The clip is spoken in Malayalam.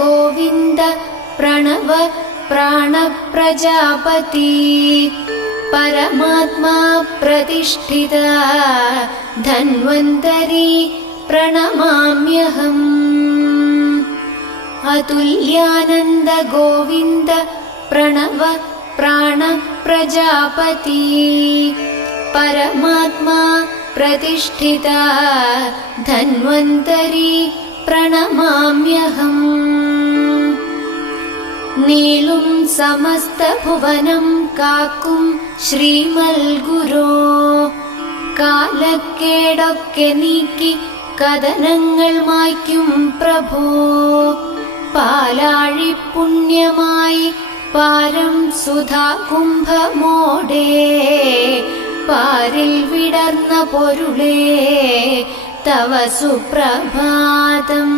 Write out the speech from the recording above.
गोविन्द प्रणव प्राणप्रजापति परमात्मा प्रतिष्ठिता धन्वन्तरी प्रणमाम्यहम्। अतुल्यानन्द गोविन्द प्रणव प्राणप्रजापति परमात्मा प्रतिष्ठिता धन्वन्तरी प्रणमाम्यहम्। നീളും സമസ്തഭുവനം കാക്കും ശ്രീമൽഗുരോ കാലക്കേടൊക്കെ നീക്കി കഥനങ്ങൾ മായ്ക്കും പ്രഭോ പാലാഴി പുണ്യമായി പാരം സുധാ കുംഭമോടെ പാരിൽ വിടർന്ന പൊരുളേ തവ സുപ്രഭാതം।